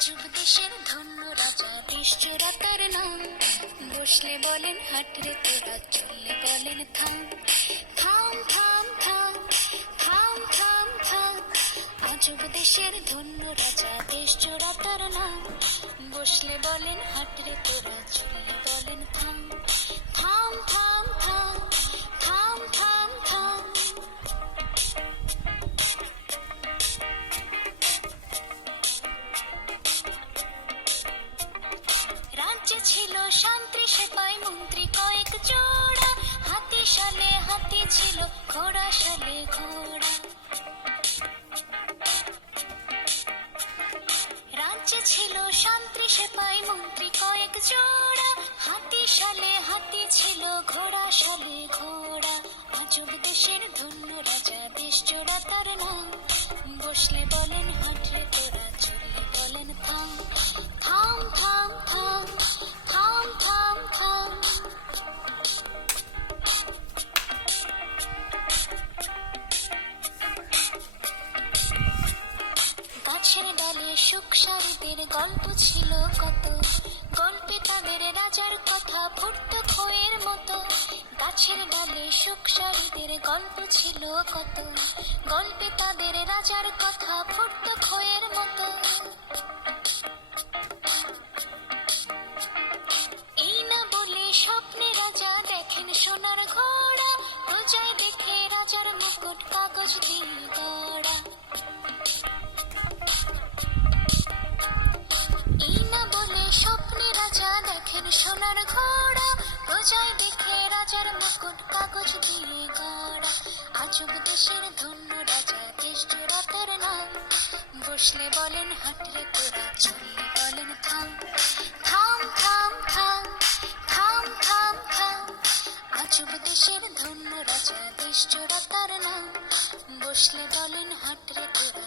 আজব দেশের ধন্য রাজা দেশচোরা তার নাম। বসলে বলেন হাটরে তোরা চললে বলেন, থাম। থাম থাম থাম থাম থাম থাম। আজব দেশের ধন্য রাজা দেশচোরা তার নাম। বসলে বলেন হাট রে তোরা চললে বলেন, থাম। জোড়া, হাতি সালে হাতি ছিল ঘোড়া সালে ঘোড়া। রাজ্যে ছিল শান্তি, সেপাই মন্ত্রী কয়েক জোড়া, হাতি সালে হাতি ছিল ঘোড়া সালে ঘোড়া। আজব দেশের ধন্য রাজা, দেশ জোড়া তার নাম। গাছের ডালে সুখ সারিদের গল্প ছিল কত। গল্পে তাদের রাজার কথা ফুটত খয়ের মতো। গাছের ডালে সুখ সারিদের গল্প ছিল কত। গল্পে তাদের রাজার কথা ফুটত খয়ের মতো। এই না বলে স্বপ্নে রাজা দেখেন সোনার ঘোড়া। রোজায় আজব দেশের ধন্য রাজা দেশ জোড়া নাম বসলে বলেন হাঁটলে তোরা চললে বলেন থাম। থাম থাম থাম থাম থাম থাম আজব দেশের ধন্য রাজা দেশ জোড়া নাম বসলে বলেন হাঁটলে তোরা